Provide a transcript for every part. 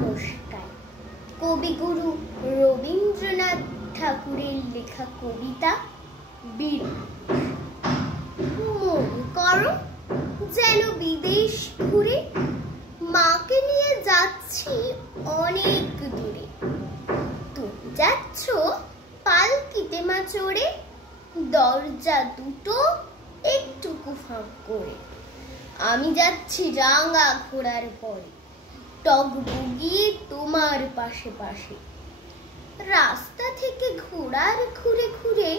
নমস্কার। কবিগুরু রবীন্দ্রনাথ ঠাকুরের লেখা কবিতা বীর। মনে করো যেন বিদেশ ঘুরে মাকে নিয়ে যাচ্ছি অনেক দূরে। তুমি যাচ্ছ পালকিতে মা চড়ে, দরজা দুটো একটুকু ফাঁক করে। আমি যাচ্ছি রাঙা ঘোড়ার পরে, টগবগিয়ে তোমার পাশে পাশে। রাস্তা থেকে ঘোড়ার ঘুরে ঘুরে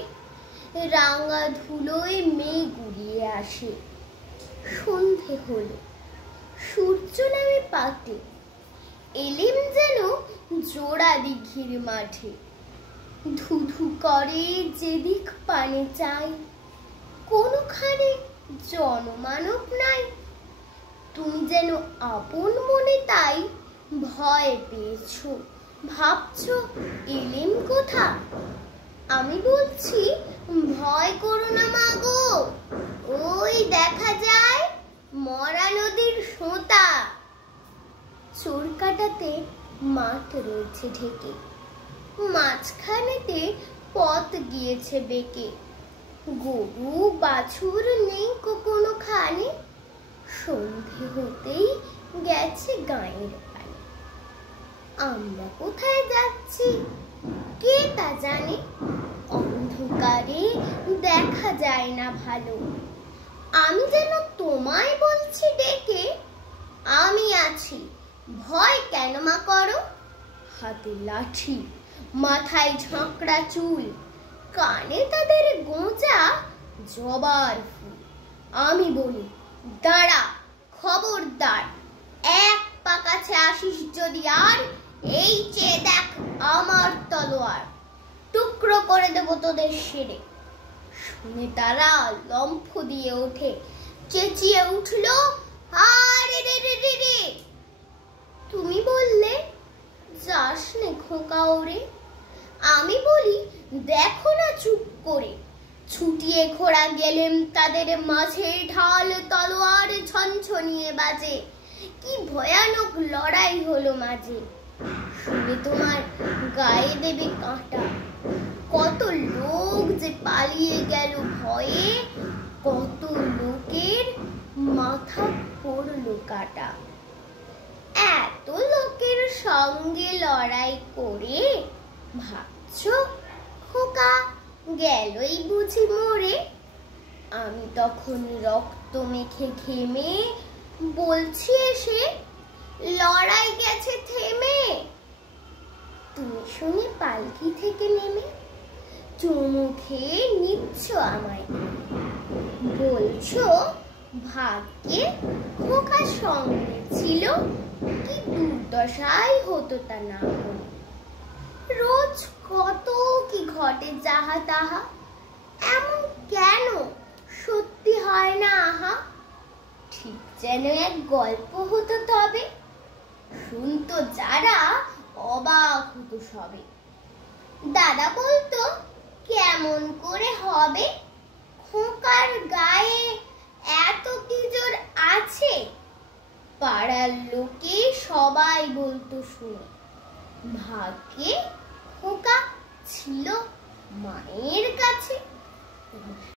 রাঙা ধুলোয় মেঘ উড়িয়ে আসে। সন্ধে হলো, সূর্য নামে পাতে, এলেম যেন জোড়া দিঘির মাঠে। ধুধু করে যেদিক পানে চাই, কোনোখানে জনমানব নাই। তুমি যেন আপন মনে তাই ভয় পেয়েছো, ভাবছো এলেম কোথা। আমি বলছি ভয় করো না মা গো, ওই দেখা যায় মরা নদীর সোঁতা। চোরকাটাতে মাঠ রয়েছে ঢেকে, মাঝখানেতে পথ গিয়েছে বেঁকে। গরু বাছুর নেই কোনোখানে, সন্ধে হতেই গেছে গায়ের পানে। আমরা কোথায় যাচ্ছি কে তা জানে, অন্ধকারে দেখা যায় না ভালো। আমি যেন তোমায় বলছি ডেকে, আমি আছি, ভয় কেন মা করো। হাতে লাঠি, মাথায় ঝাঁকড়া চুল, কানে তাদের গোঁজা জবার ফুল। আমি বলি দাঁড়া, খবরদার, এক পা কাছে আসিস যদি আর, এই চেয়ে দেখ আমার তলোয়ার, টুকরো করে দেবো তোদের সেরে। শুনে তারা লম্ফ দিয়ে ওঠে, চেঁচিয়ে উঠলো আরে রে রে রে রে। তুমি বললে যাস নে খোকা ওরে। আমি বলি দেখো না চুপ করে, ছুটিয়ে ঘোড়া গেলেম তাদের মাঝে। ঢাল তলোয়ার ছনছনিয়ে বাজে, কি ভয়ানক লড়াই হলো মাঝে। শুনে তোমার গায়ে দেবে কাঁটা, কত লোক যে পালিয়ে গেল ভয়ে, কত লোকের মাথা পড়লো কাটা। এত লোকের সঙ্গে লড়াই করে ভাবছো খোকা গেলই বুঝি মরে। আমি তখন রক্ত মেখে ঘেমে বলছি এসে, লড়াই গেছে থেমে। তুমি শুনে পালকি থেকে নেমে চুমু খেয়ে নিচ্ছ আমায়, বলছো ভাগ্যে খোকা সঙ্গে ছিল, কি দুর্দশাই হতো তা না হলে। রোজ কত কি ঘটে যাহা তাহা, এমন কেন সত্যি হয় না আহা। ঠিক যেন এক গল্প হতো তবে, শুনতো যারা অবাক হতো সবে। দাদা বলতো কেমন করে হবে, খোকার গায়ে এত কি জোর আছে। পাড়ার লোকে সবাই বলতো শুনে, ভাগ্যে খোকা ছিল মায়ের কাছে।